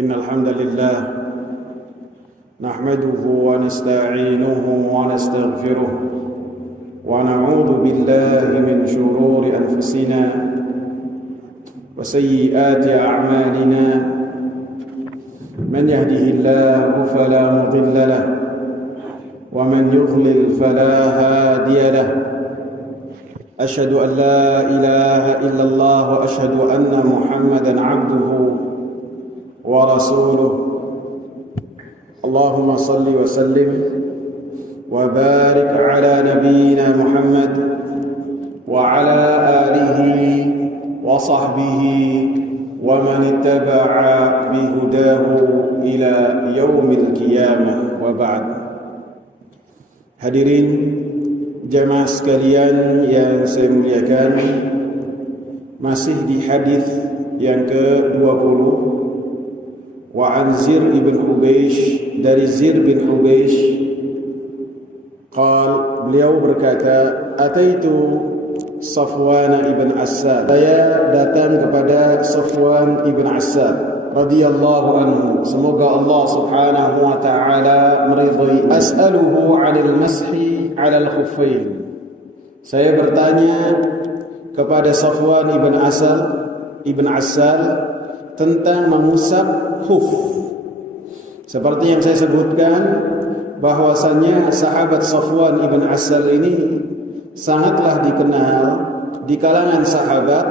إن الحمد لله نحمده ونستعينه ونستغفره ونعوذ بالله من شرور أنفسنا وسيئات أعمالنا من يهده الله فلا مضل له ومن يضلل فلا هادي له أشهد أن لا إله إلا الله وأشهد أن محمدا عبده ورسوله اللهم صل وسلم وبارك على نبينا محمد وعلى آله وصحبه ومن اتبع بهداه إلى يوم القيامة وبعد. Hadirin jamaah sekalian yang saya muliakan, masih di hadis yang ke-20. Wa an Zir ibn Hubeish, dari Zir bin Hubeish beliau berkata, ataitu Safwan ibn Assad, saya datang kepada Safwan ibn Assad radhiyallahu anhu, semoga Allah subhanahu wa ta'ala meridhai. As'aluhu 'anil mashi 'alal khuffain, saya bertanya kepada Safwan ibn Assad tentang mengusap khuf. Seperti yang saya sebutkan, bahwasanya sahabat Safwan ibn Assad ini sangatlah dikenal di kalangan sahabat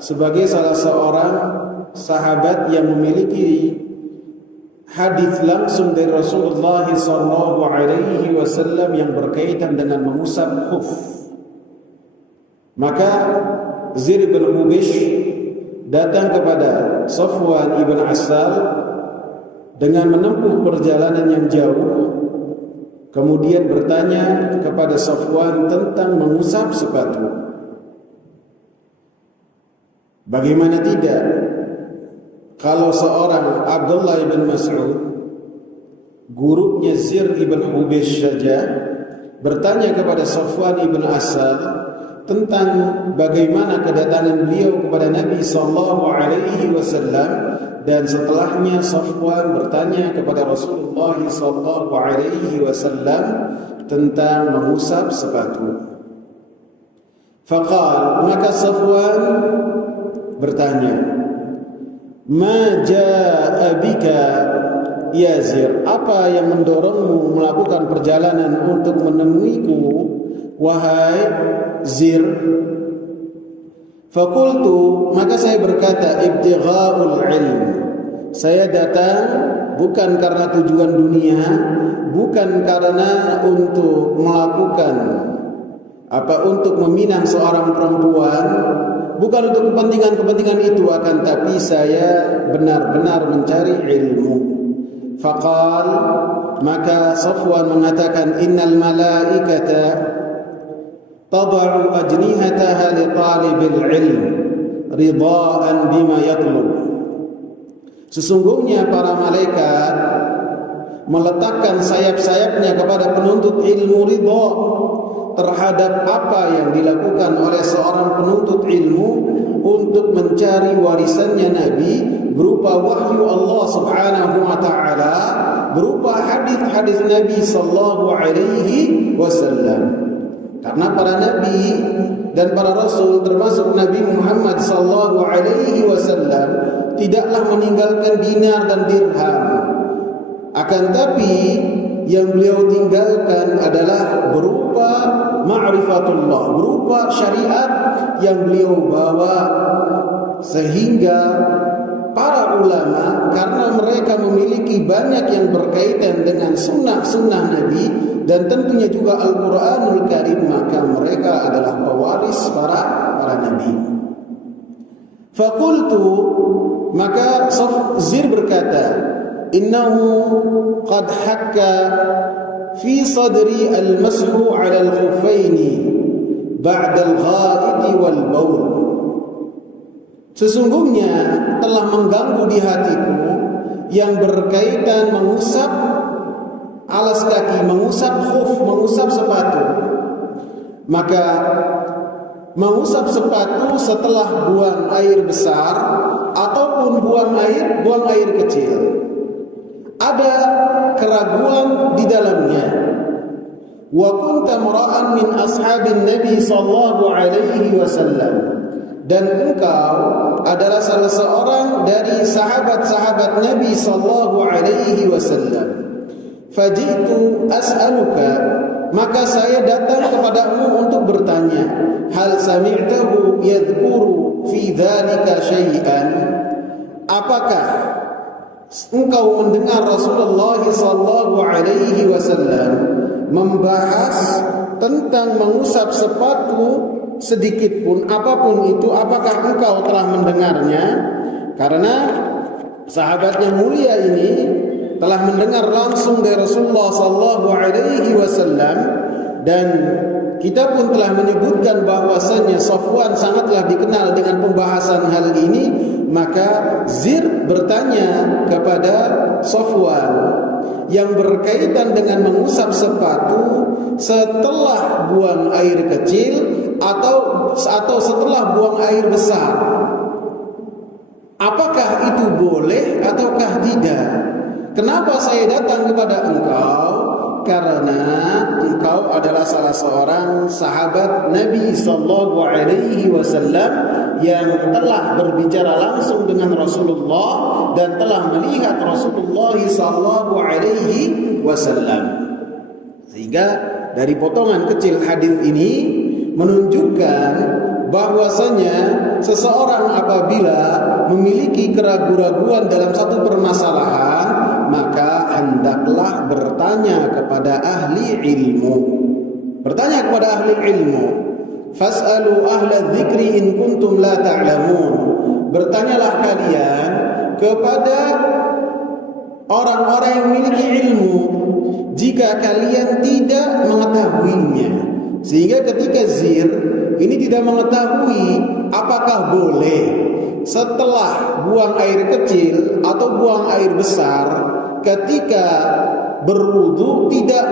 sebagai salah seorang sahabat yang memiliki hadis langsung dari Rasulullah sallallahu alaihi wasallam yang berkaitan dengan mengusap khuf. Maka Zir bin Hubeish datang kepada Safwan ibn Assad dengan menempuh perjalanan yang jauh, kemudian bertanya kepada Safwan tentang mengusap sepatu. Bagaimana tidak, kalau seorang Abdullah bin Mas'ud, gurunya Zir ibn Hubeish saja, bertanya kepada Safwan ibn Assad tentang bagaimana kedatangan beliau kepada Nabi sallallahu alaihi wasallam, dan setelahnya Safwan bertanya kepada Rasulullah sallallahu alaihi wasallam tentang mengusap sepatu. Faqal, maka Safwan bertanya, ma jaa bika ya Zir, apa yang mendorongmu melakukan perjalanan untuk menemuiku wahai Zir? Fakultu, maka saya berkata, ibtighaul ilm, saya datang bukan karena tujuan dunia, bukan karena untuk melakukan untuk meminang seorang perempuan, bukan untuk kepentingan-kepentingan itu, akan tapi saya benar-benar mencari ilmu. Faqal, maka Safwan mengatakan, innal malaikata tad'u ajnihataha li talibil ilm ridaan bima yatlub. Sesungguhnya para malaikat meletakkan sayap-sayapnya kepada penuntut ilmu, ridha terhadap apa yang dilakukan oleh seorang penuntut ilmu untuk mencari warisannya Nabi berupa wahyu Allah subhanahu wa ta'ala, berupa hadis-hadis Nabi sallallahu alaihi wasallam. Karena para nabi dan para rasul, termasuk Nabi Muhammad sallallahu alaihi wasallam, tidaklah meninggalkan dinar dan dirham. Akan tapi yang beliau tinggalkan adalah berupa ma'rifatullah, berupa syariat yang beliau bawa, sehingga para ulama, karena mereka memiliki banyak yang berkaitan dengan sunnah-sunnah Nabi dan tentunya juga Al-Quranul Karim, maka mereka adalah pewaris para nabi. Fakultu, maka Zir berkata, innahu qad hakka fi sadri al-mashu 'ala al-khuffaini ba'da al-gha'iti wal bawl. Sesungguhnya telah mengganggu di hatiku yang berkaitan mengusap alas kaki, mengusap khuf, mengusap sepatu. Maka mengusap sepatu setelah buang air besar atau ataupun buang air kecil, ada keraguan di dalamnya. Wa kunta mara'an min ashabin Nabi sallallahu alaihi wasallam, dan engkau adalah salah seorang dari sahabat-sahabat Nabi sallallahu alaihi wasallam. Fajitu as'aluka, maka saya datang kepadamu untuk bertanya, hal sami'tahu yadhkuru fi dzalika syai'an, apakah engkau mendengar Rasulullah sallallahu alaihi wasallam membahas tentang mengusap sepatu sedikit pun, apapun itu, apakah engkau telah mendengarnya? Karena sahabat yang mulia ini telah mendengar langsung dari Rasulullah sallallahu alaihi wasallam, dan kita pun telah menyebutkan bahwasanya Safwan sangatlah dikenal dengan pembahasan hal ini. Maka Zir bertanya kepada Safwan yang berkaitan dengan mengusap sepatu setelah buang air kecil atau setelah buang air besar, apakah itu boleh ataukah tidak? Kenapa saya datang kepada engkau? Karena engkau adalah salah seorang sahabat Nabi sallallahu alaihi wasallam yang telah berbicara langsung dengan Rasulullah dan telah melihat Rasulullah sallallahu alaihi wasallam. Sehingga dari potongan kecil hadis ini menunjukkan bahwasanya seseorang apabila memiliki keraguan-keraguan dalam satu permasalahan, maka hendaklah bertanya kepada ahli ilmu. Bertanya kepada ahli ilmu. Fas'alu ahla dzikri in kuntum la ta'lamun. Bertanyalah kalian kepada orang-orang yang memiliki ilmu jika kalian tidak mengetahuinya. Sehingga ketika Zir ini tidak mengetahui apakah boleh setelah buang air kecil atau buang air besar ketika berwudu tidak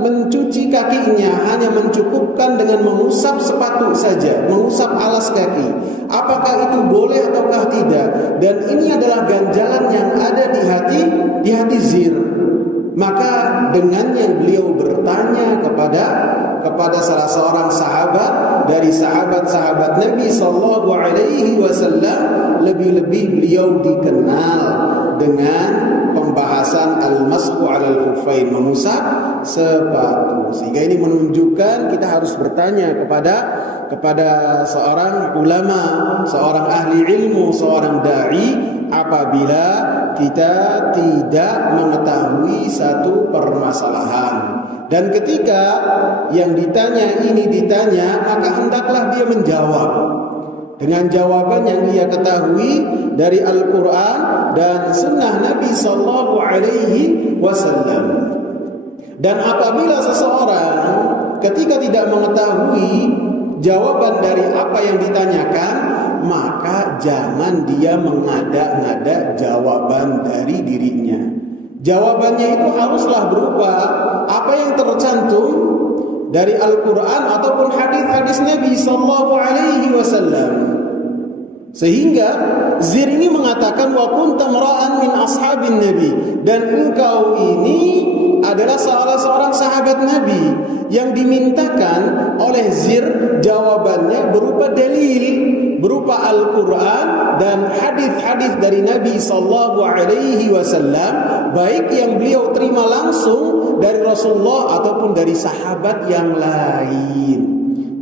mencuci kakinya, hanya mencukupkan dengan mengusap sepatu saja, mengusap alas kaki. Apakah itu boleh ataukah tidak? Dan ini adalah ganjalan yang ada di hati Zir. Maka dengannya beliau bertanya kepada salah seorang sahabat dari sahabat-sahabat Nabi sallallahu alaihi wasallam, lebih-lebih beliau dikenal dengan pembahasan al-mashu 'alal khuffain, mengusap sepatu. Sehingga ini menunjukkan kita harus bertanya kepada seorang ulama, seorang ahli ilmu, seorang dai apabila kita tidak mengetahui satu permasalahan. Dan ketika yang ditanya ini ditanya, maka hendaklah dia menjawab dengan jawaban yang dia ketahui dari Al-Quran dan Sunnah Nabi Sallallahu Alaihi Wasallam. Dan apabila seseorang ketika tidak mengetahui jawaban dari apa yang ditanyakan, maka jangan dia mengada-ngada jawaban dari dirinya. Jawabannya itu haruslah berupa apa yang tercantum dari Al-Quran ataupun hadis-hadis Nabi Sallallahu Alaihi Wasallam. Sehingga Zir ini mengatakan wa kunta mara'an min ashabin Nabi, dan engkau ini adalah salah seorang sahabat Nabi yang dimintakan oleh Zir jawabannya berupa dalil, berupa Al-Quran dan hadis-hadis dari Nabi Sallallahu Alaihi Wasallam, baik yang beliau terima langsung dari Rasulullah ataupun dari sahabat yang lain.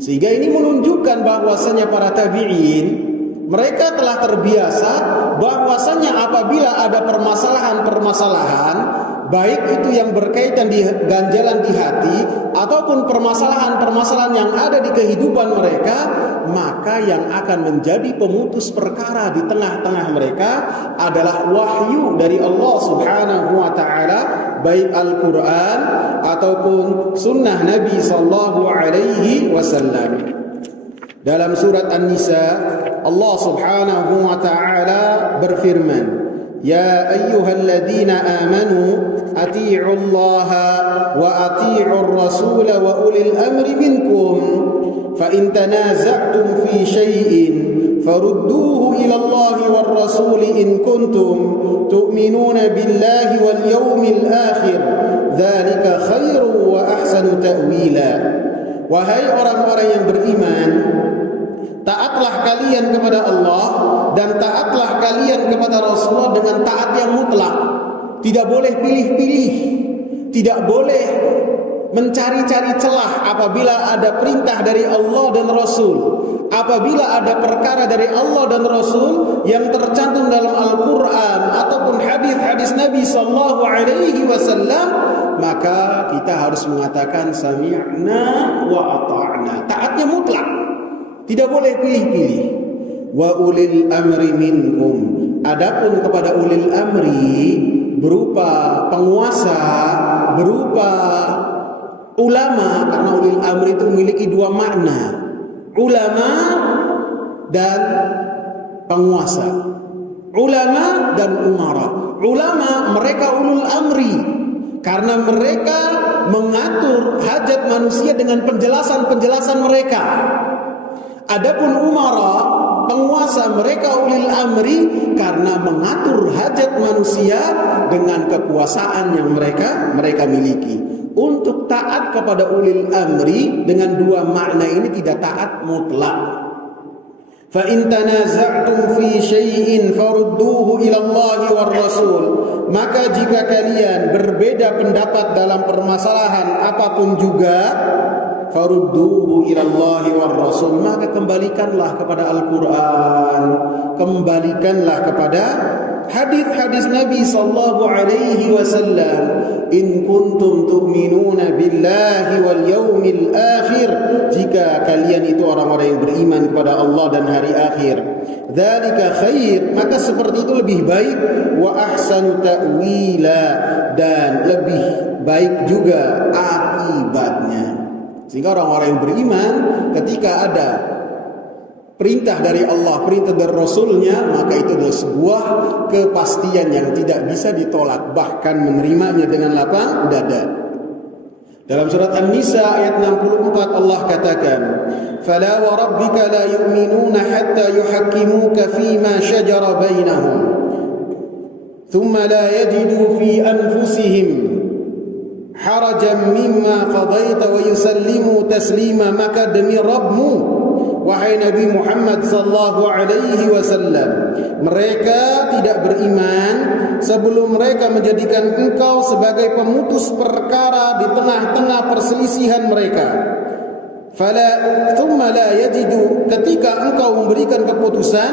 Sehingga ini menunjukkan bahwasanya para tabi'in mereka telah terbiasa bahwasanya apabila ada permasalahan-permasalahan, baik itu yang berkaitan di ganjalan di hati ataupun permasalahan-permasalahan yang ada di kehidupan mereka, maka yang akan menjadi pemutus perkara di tengah-tengah mereka adalah wahyu dari Allah Subhanahu wa taala, baik Al-Qur'an ataupun sunnah Nabi sallallahu alaihi wasallam. Dalam surat An-Nisa, Allah Subhanahu wa taala berfirman, "Ya ayyuhalladzina amanu atii'ullaha wa atii'ur rasul wa ulil amri minkum fa in tanaza'tum fi syai'in farudduhu ila Allahi war rasul in kuntum tu'minuna billahi wal yawmil akhir dzalika khairu wa ahsanu ta'wila. Wahai orang-orang yang beriman, taatlah kalian kepada Allah dan taatlah kalian kepada Rasulullah dengan taat yang mutlak. Tidak boleh pilih-pilih, tidak boleh mencari-cari celah apabila ada perintah dari Allah dan Rasul. Apabila ada perkara dari Allah dan Rasul yang tercantum dalam Al-Quran ataupun hadis-hadis Nabi Sallallahu Alaihi Wasallam, maka kita harus mengatakan sami'na wa ata'na. Taatnya mutlak, tidak boleh pilih-pilih. Wa ulil amri minkum. Adapun kepada ulil amri berupa penguasa, berupa ulama, karena ulil amri itu memiliki dua makna, ulama dan penguasa, ulama dan umara. Ulama mereka ulul amri karena mereka mengatur hajat manusia dengan penjelasan-penjelasan mereka. Adapun umara, penguasa, mereka ulil amri karena mengatur hajat manusia dengan kekuasaan yang mereka miliki. Untuk taat kepada ulil amri dengan dua makna ini tidak taat mutlak. Fa in tanaza'tum fi syai'in farudduhu ila Allah war Rasul. Maka jika kalian berbeda pendapat dalam permasalahan apapun juga, farudduhu ila Allah war Rasul, maka kembalikanlah kepada Al-Qur'an, kembalikanlah kepada hadis-hadis Nabi sallallahu alaihi wasallam. In kuntum tu'minuna billahi wal yawmil akhir, jika kalian itu orang-orang yang beriman kepada Allah dan hari akhir. Dzalika khair, maka seperti itu lebih baik. Wa ahsanu ta'wila, dan lebih baik juga akibatnya. Sehingga orang-orang yang beriman ketika ada perintah dari Allah, perintah dari Rasulnya, maka itu adalah sebuah kepastian yang tidak bisa ditolak, bahkan menerimanya dengan lapang dada. Dalam surat An-Nisa ayat 64 Allah katakan, "Fala wa rabbika la yu'minuna hatta yuhakkimuka fima shajara bainahum, thumma la yajidu fi anfusihim harajan mimma qadaita wa yusallimu taslima." Maka demi Rabbmu, wahai Nabi Muhammad sallallahu alaihi wasallam, mereka tidak beriman sebelum mereka menjadikan engkau sebagai pemutus perkara di tengah-tengah perselisihan mereka. Thumma la yajidu, ketika engkau memberikan keputusan,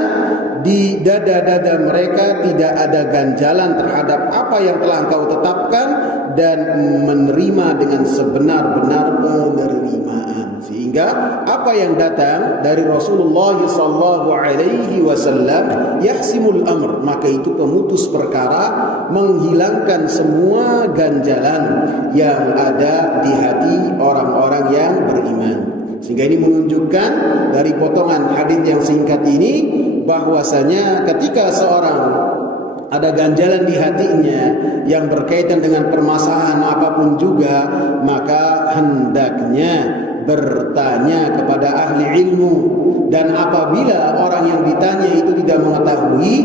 di dada-dada mereka tidak ada ganjalan terhadap apa yang telah engkau tetapkan, dan menerima dengan sebenar-benar penerimaan. Sehingga apa yang datang dari Rasulullah sallallahu alaihi wasallam yahsimul amr, maka itu pemutus perkara, menghilangkan semua ganjalan yang ada di hati orang-orang yang beriman. Sehingga ini menunjukkan dari potongan hadis yang singkat ini bahwasanya ketika seorang ada ganjalan di hatinya yang berkaitan dengan permasalahan apapun juga, maka hendaknya bertanya kepada ahli ilmu. Dan apabila orang yang ditanya itu tidak mengetahui,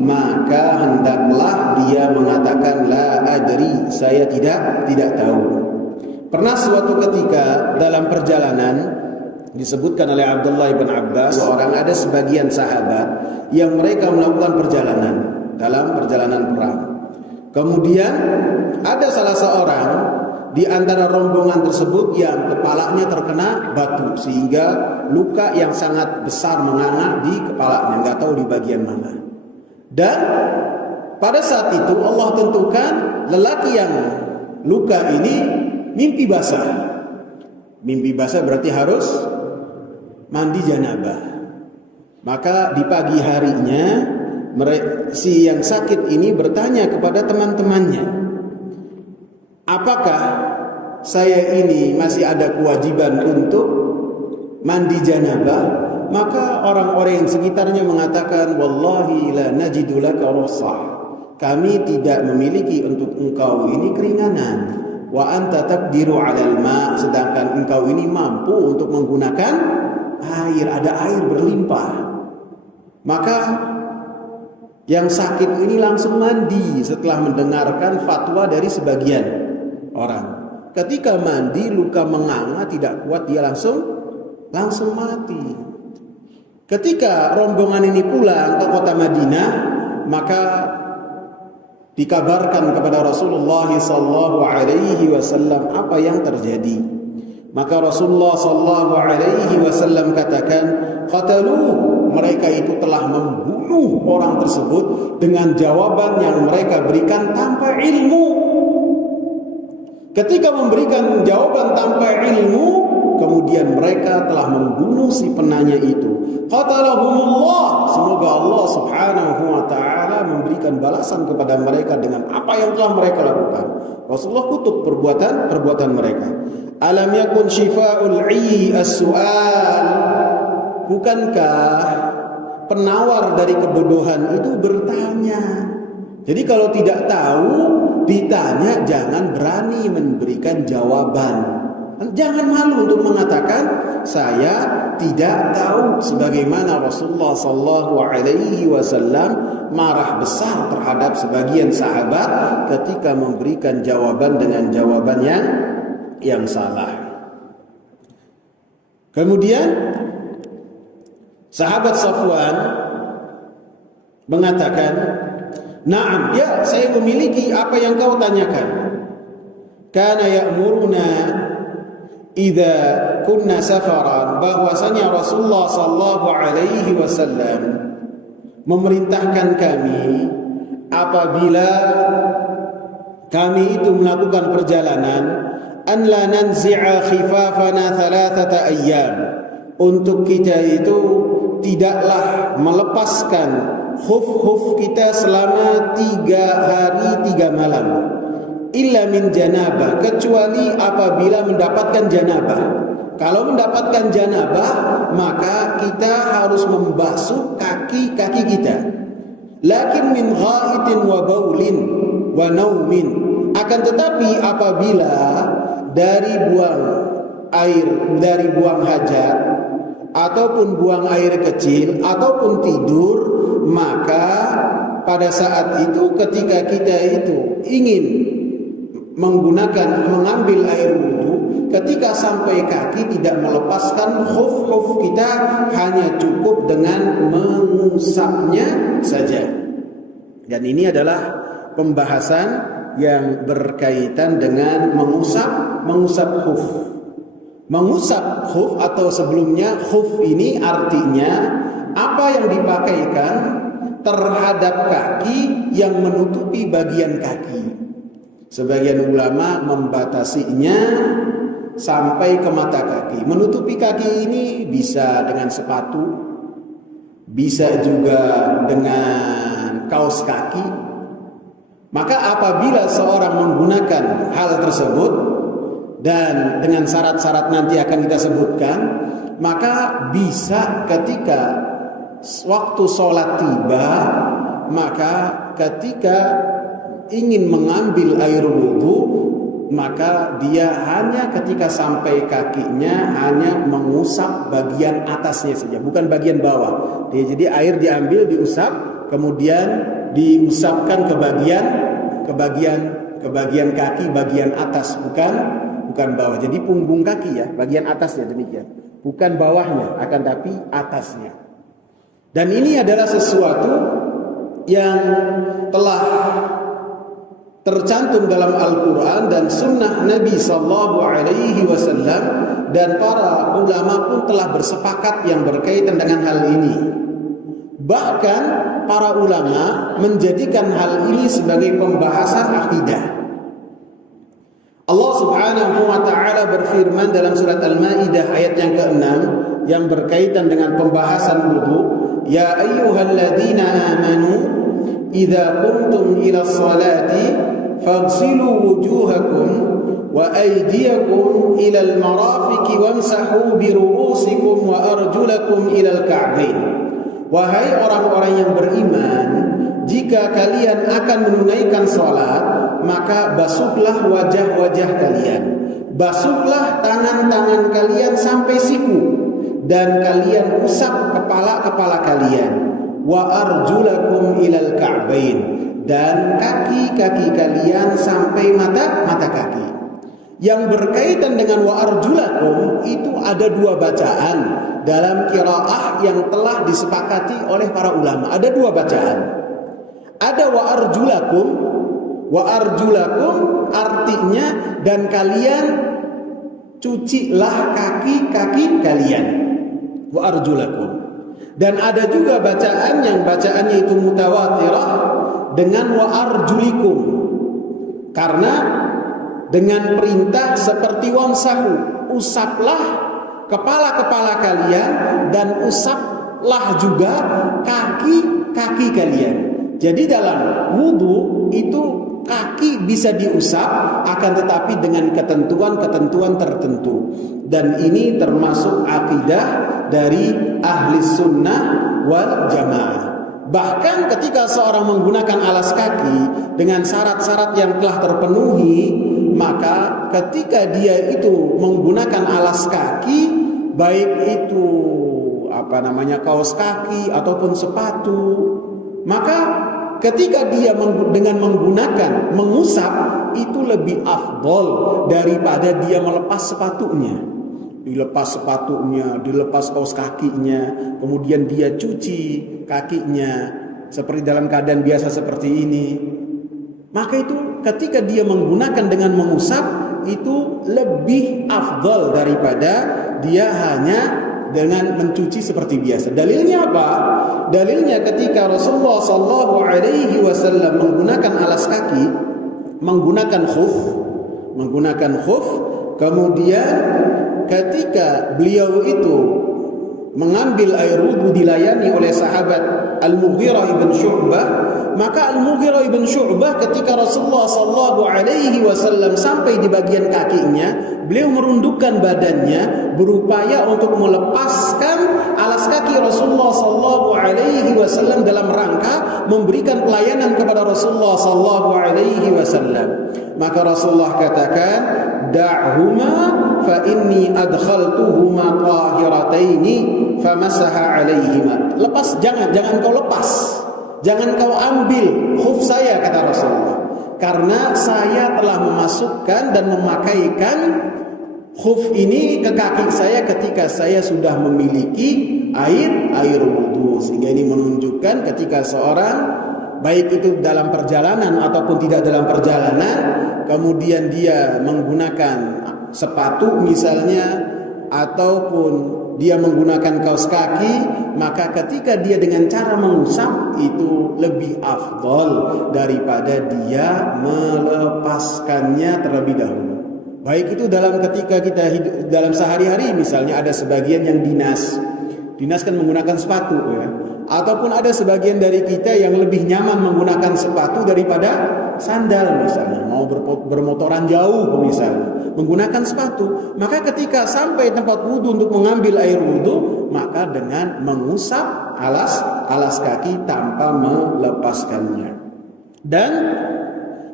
maka hendaklah dia mengatakan la adri, saya tidak tahu. Pernah suatu ketika dalam perjalanan, disebutkan oleh Abdullah bin Abbas, ada sebagian sahabat yang mereka melakukan perjalanan dalam perjalanan perang. Kemudian ada salah seorang di antara rombongan tersebut yang kepalanya terkena batu sehingga luka yang sangat besar menganga di kepalanya, nggak tahu di bagian mana. Dan pada saat itu Allah tentukan lelaki yang luka ini mimpi basah. Mimpi basah berarti harus mandi janabah. Maka di pagi harinya si yang sakit ini bertanya kepada teman-temannya, apakah saya ini masih ada kewajiban untuk mandi janabah? Maka orang-orang yang sekitarnya mengatakan, wallahi la najidu laka rukhsah, kami tidak memiliki untuk engkau ini keringanan. Wa anta taqdiru 'alal ma', sedangkan engkau ini mampu untuk menggunakan air, ada air berlimpah. Maka yang sakit ini langsung mandi setelah mendengarkan fatwa dari sebagian orang. Ketika mandi luka menganga tidak kuat, dia langsung mati. Ketika rombongan ini pulang ke kota Madinah, maka dikabarkan kepada Rasulullah SAW apa yang terjadi. Maka Rasulullah SAW katakan, qatalu, mereka itu telah membunuh orang tersebut dengan jawaban yang mereka berikan tanpa ilmu. Ketika memberikan jawaban tanpa ilmu, kemudian mereka telah membunuh si penanya itu. Qatalahumullah, semoga Allah Subhanahu wa taala memberikan balasan kepada mereka dengan apa yang telah mereka lakukan. Rasulullah kutuk perbuatan mereka. Alam yakun syifa'ul 'i as-su'al. Bukankah penawar dari kebodohan itu bertanya? Jadi kalau tidak tahu ditanya, jangan berani memberikan jawaban. Jangan malu untuk mengatakan saya tidak tahu, sebagaimana Rasulullah SAW marah besar terhadap sebagian sahabat ketika memberikan jawaban dengan jawaban yang salah. Kemudian sahabat Safwan mengatakan, "Na'am, ya, saya memiliki apa yang kau tanyakan. Kana ya'muruna idza kunna safaran," bahwasanya Rasulullah sallallahu alaihi wasallam memerintahkan kami apabila kami itu melakukan perjalanan, an la nanzi'a khifafana thalathata ayyam, untuk kita itu tidaklah melepaskan khuf-khuf kita selama 3 hari 3 malam, illa min janabah, kecuali apabila mendapatkan janabah. Kalau mendapatkan janabah, maka kita harus membasuh kaki-kaki kita. Lakin min ghaitin wa baulin wa naumin, akan tetapi apabila dari buang hajat ataupun buang air kecil ataupun tidur, maka pada saat itu ketika kita itu ingin mengambil air wudu, ketika sampai kaki tidak melepaskan khuf-khuf kita, hanya cukup dengan mengusapnya saja. Dan ini adalah pembahasan yang berkaitan dengan mengusap khuf. Mengusap khuf atau sebelumnya khuf ini artinya apa yang dipakaikan terhadap kaki yang menutupi bagian kaki. Sebagian ulama membatasinya sampai ke mata kaki. Menutupi kaki ini bisa dengan sepatu, bisa juga dengan kaos kaki. Maka apabila seorang menggunakan hal tersebut, dan dengan syarat-syarat nanti akan kita sebutkan, maka bisa ketika waktu sholat tiba, maka ketika ingin mengambil air wudhu, maka dia hanya ketika sampai kakinya hanya mengusap bagian atasnya saja, bukan bagian bawah. Jadi air diambil, diusap, kemudian diusapkan ke bagian kaki bagian atas, bukan bawah. Jadi punggung kaki ya, bagian atasnya demikian. Bukan bawahnya, akan tapi atasnya. Dan ini adalah sesuatu yang telah tercantum dalam Al-Quran dan Sunnah Nabi SAW, dan para ulama pun telah bersepakat yang berkaitan dengan hal ini. Bahkan para ulama menjadikan hal ini sebagai pembahasan akidah. Allah Subhanahu wa taala berfirman dalam surat Al-Maidah ayat yang ke-6 yang berkaitan dengan pembahasan wudu, ya ayyuhalladzina amanu idza qumtum ila sholati faghsilu wujuhakum wa aydiyakum ila al-marafiqi wamsahu bi ru'usikum wa arjulakum ila al-ka'bain. Wahai orang-orang yang beriman, jika kalian akan menunaikan salat, maka basuhlah wajah-wajah kalian, basuhlah tangan-tangan kalian sampai siku, dan kalian usap kepala-kepala kalian. wa arjulakum ilal ka'bain, dan kaki-kaki kalian sampai mata kaki. Yang berkaitan dengan wa arjulakum itu ada dua bacaan dalam qiraah yang telah disepakati oleh para ulama. Ada dua bacaan. Ada wa arjulakum artinya dan kalian cucilah kaki-kaki kalian. Wa arjulakum. Dan ada juga bacaan yang bacaannya itu mutawatirah dengan wa arjulikum. Karena dengan perintah seperti wamsahu, usaplah kepala-kepala kalian dan usaplah juga kaki-kaki kalian. Jadi dalam wudu itu kaki bisa diusap, akan tetapi dengan ketentuan-ketentuan tertentu. Dan ini termasuk akidah dari ahli sunnah wal jamaah. Bahkan ketika seorang menggunakan alas kaki dengan syarat-syarat yang telah terpenuhi, maka ketika dia itu menggunakan alas kaki, baik itu kaos kaki ataupun sepatu, maka ketika dia dengan menggunakan mengusap itu lebih afdol daripada dia melepas sepatunya. Dilepas sepatunya, dilepas kaos kakinya, kemudian dia cuci kakinya seperti dalam keadaan biasa seperti ini. Maka itu ketika dia menggunakan dengan mengusap itu lebih afdal daripada dia hanya dengan mencuci seperti biasa. Dalilnya apa? Dalilnya ketika Rasulullah SAW menggunakan alas kaki, menggunakan khuf, kemudian ketika beliau itu mengambil air wudu dilayani oleh sahabat Al-Mughirah ibn Syu'bah, maka Al-Mughirah ibn Syu'bah ketika Rasulullah SAW sampai di bagian kakinya, beliau merundukkan badannya berupaya untuk melepaskan alas kaki Rasulullah SAW dalam rangka memberikan pelayanan kepada Rasulullah SAW. Maka Rasulullah katakan, da'huma fa inni adkhaltuhuma tahirataini famasaha alaihima. Lepas, jangan kau lepas, jangan kau ambil khuf saya, kata Rasulullah, karena saya telah memasukkan dan memakaikan khuf ini ke kaki saya ketika saya sudah memiliki air wudu. Sehingga ini menunjukkan ketika seorang baik itu dalam perjalanan ataupun tidak dalam perjalanan, kemudian dia menggunakan sepatu misalnya, ataupun dia menggunakan kaos kaki, maka ketika dia dengan cara mengusap itu lebih afdol daripada dia melepaskannya terlebih dahulu. Baik itu ketika kita hidup dalam sehari-hari, misalnya ada sebagian yang dinas kan menggunakan sepatu ya. Ataupun ada sebagian dari kita yang lebih nyaman menggunakan sepatu daripada sandal misalnya, mau bermotoran jauh misalnya, menggunakan sepatu. Maka ketika sampai tempat wudu untuk mengambil air wudu, maka dengan mengusap alas kaki tanpa melepaskannya. Dan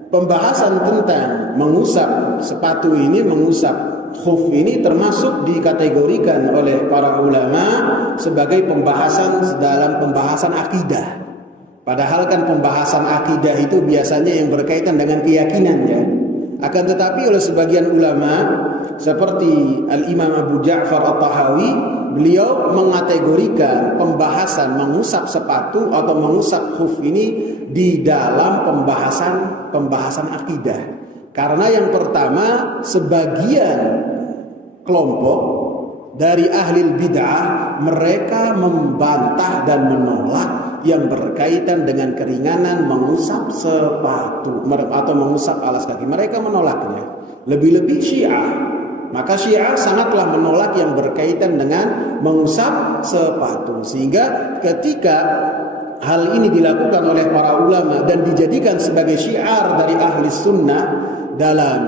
pembahasan tentang mengusap sepatu ini, mengusap khuf ini termasuk dikategorikan oleh para ulama sebagai pembahasan dalam pembahasan akidah. Padahal kan pembahasan akidah itu biasanya yang berkaitan dengan keyakinan ya. Akan tetapi oleh sebagian ulama seperti Al-Imam Abu Ja'far At-Tahawi, beliau mengategorikan pembahasan mengusap sepatu atau mengusap khuf ini di dalam pembahasan akidah. Karena yang pertama, sebagian kelompok dari ahli bid'ah mereka membantah dan menolak yang berkaitan dengan keringanan mengusap sepatu atau mengusap alas kaki. Mereka menolaknya. Lebih-lebih Syiah. Maka Syiah sangatlah menolak yang berkaitan dengan mengusap sepatu. Sehingga ketika hal ini dilakukan oleh para ulama dan dijadikan sebagai syiar dari ahli sunnah dalam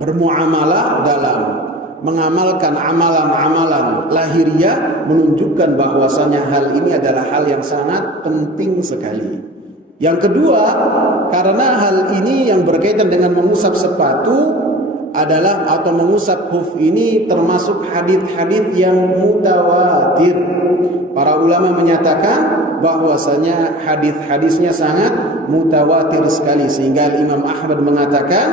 bermuamalah, dalam mengamalkan amalan-amalan lahiriah, menunjukkan bahwasanya hal ini adalah hal yang sangat penting sekali. Yang kedua, karena hal ini yang berkaitan dengan mengusap sepatu adalah atau mengusap khuf ini termasuk hadis-hadis yang mutawatir. Para ulama menyatakan bahwasanya hadis-hadisnya sangat mutawatir sekali, sehingga Imam Ahmad mengatakan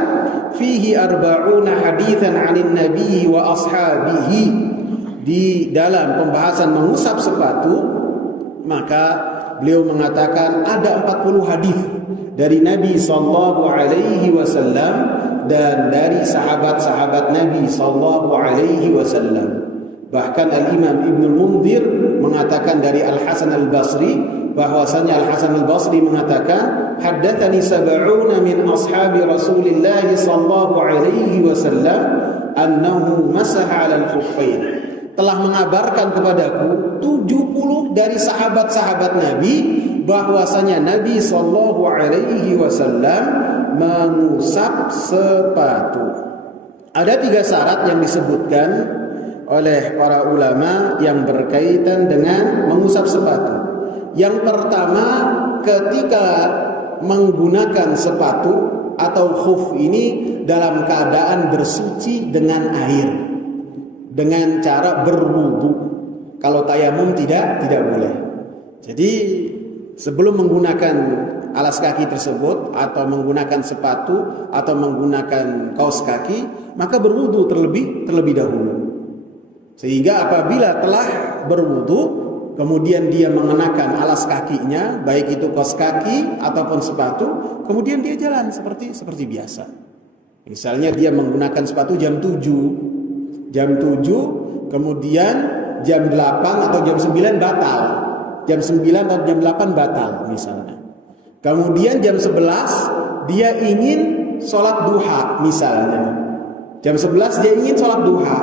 fihi arba'una haditsan 'anin nabi wa ashabihi. Di dalam pembahasan mengusap sepatu, maka beliau mengatakan ada 40 hadis dari Nabi sallallahu alaihi wasallam dan dari sahabat-sahabat Nabi sallallahu alaihi wasallam. Bahkan Al-Imam Ibnul Munzir mengatakan dari Al-Hasan Al-Basri, bahwasanya Al-Hasan Al-Basri mengatakan haddatsani sab'una min ashabi Rasulillah sallallahu alaihi wasallam annahu masaha 'alal khuffain. Telah mengabarkan kepadaku 70 dari sahabat-sahabat Nabi bahwasanya Nabi sallallahu alaihi wasallam mengusap sepatu. Ada 3 syarat yang disebutkan oleh para ulama yang berkaitan dengan mengusap sepatu. Yang pertama, ketika menggunakan sepatu atau khuf ini dalam keadaan bersuci dengan air, dengan cara berwudu. Kalau tayamum tidak boleh. Jadi sebelum menggunakan alas kaki tersebut atau menggunakan sepatu atau menggunakan kaos kaki, maka berwudu terlebih dahulu. Sehingga apabila telah berwudu, kemudian dia mengenakan alas kakinya, baik itu kaos kaki ataupun sepatu, kemudian dia jalan seperti biasa. Misalnya dia menggunakan sepatu jam 7, kemudian jam 8 atau jam 9 batal. Jam 9 atau jam 8 batal misalnya. Kemudian jam 11 dia ingin sholat duha misalnya. Jam 11 dia ingin sholat duha.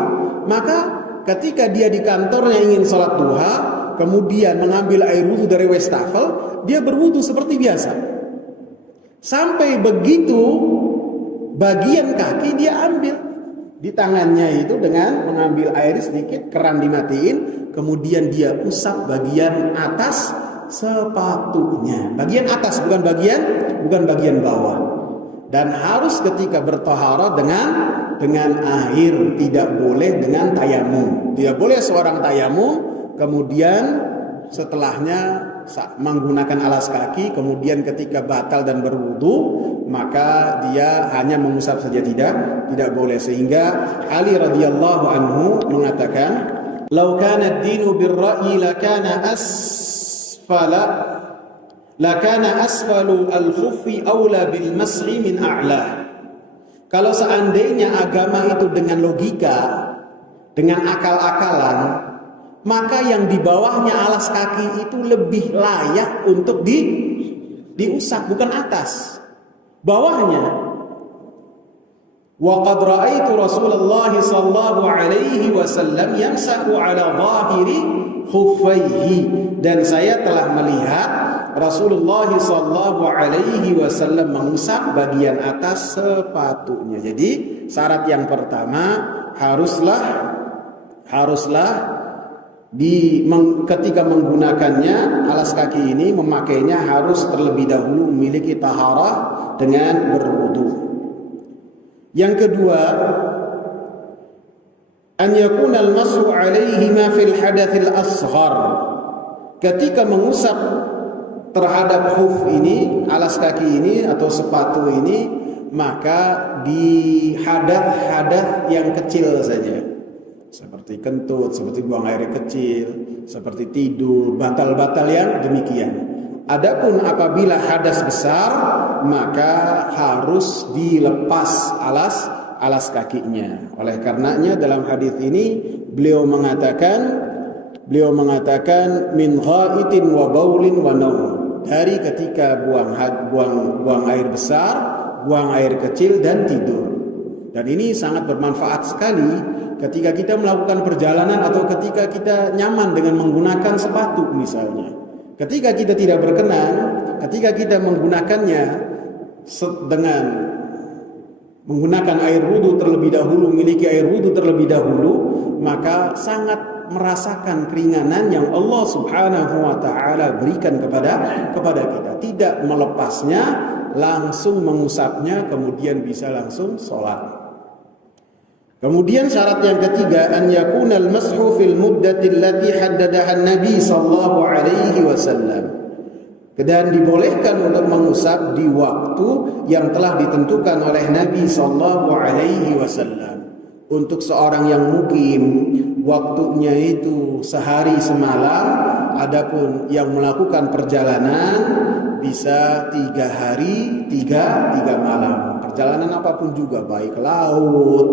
Maka ketika dia di kantornya ingin sholat duha, kemudian mengambil air wudu dari wastafel, dia berwudu seperti biasa. Sampai begitu bagian kaki dia ambil di tangannya itu dengan mengambil air sedikit, keran dimatiin, kemudian dia usap bagian atas sepatunya. Bagian atas, bukan bagian bawah. Dan harus ketika bertaharah dengan air, tidak boleh dengan tayamum. Tidak boleh seorang tayamum kemudian setelahnya menggunakan alas kaki, kemudian ketika batal dan berwudu maka dia hanya mengusap saja, tidak boleh. Sehingga Ali radhiyallahu anhu mengatakan, "Lau kana ad-dinu bir-ra'yi lakana asfalu al-khuffi aula bil mas'i min a'la." Kalau seandainya agama itu dengan logika, dengan akal-akalan, maka yang di bawahnya alas kaki itu lebih layak untuk diusap, bukan atas. Bawahnya. Wa qad ra'aitu Rasulullah sallallahu alaihi wasallam yamsahu ala dhahiri khuffaihi, dan saya telah melihat Rasulullah sallallahu alaihi wasallam mengusap bagian atas sepatunya. Jadi syarat yang pertama haruslah ketika menggunakannya alas kaki ini, memakainya harus terlebih dahulu memiliki taharah dengan berwudu. Yang kedua, an yakuna al-mashu alaihi ma fil hadathil asghar. Ketika mengusap terhadap khuf ini, alas kaki ini atau sepatu ini, maka di hadath yang kecil saja, seperti kentut, seperti buang air kecil, seperti tidur, batal-batal yang demikian. Adapun apabila hadas besar, maka harus dilepas alas kakinya. Oleh karenanya dalam hadis ini beliau mengatakan min ghaitin wa baulin wa naum, dari ketika buang air besar, buang air kecil dan tidur. Dan ini sangat bermanfaat sekali ketika kita melakukan perjalanan atau ketika kita nyaman dengan menggunakan sepatu misalnya. Ketika kita tidak berkenan, ketika kita menggunakannya dengan menggunakan air wudu terlebih dahulu, memiliki air wudu terlebih dahulu, maka sangat merasakan keringanan yang Allah Subhanahu wa taala berikan kepada kita. Tidak melepasnya, langsung mengusapnya, kemudian bisa langsung sholat. Kemudian syarat yang ketiga, an yakunal mashu fil muddati allati haddadaha an-nabi sallallahu alaihi wasallam. Dan dibolehkan untuk mengusap di waktu yang telah ditentukan oleh Nabi sallallahu alaihi wasallam. Untuk seorang yang mukim, waktunya itu sehari semalam. Adapun yang melakukan perjalanan bisa 3 hari 3 malam. Perjalanan apapun juga, baik laut,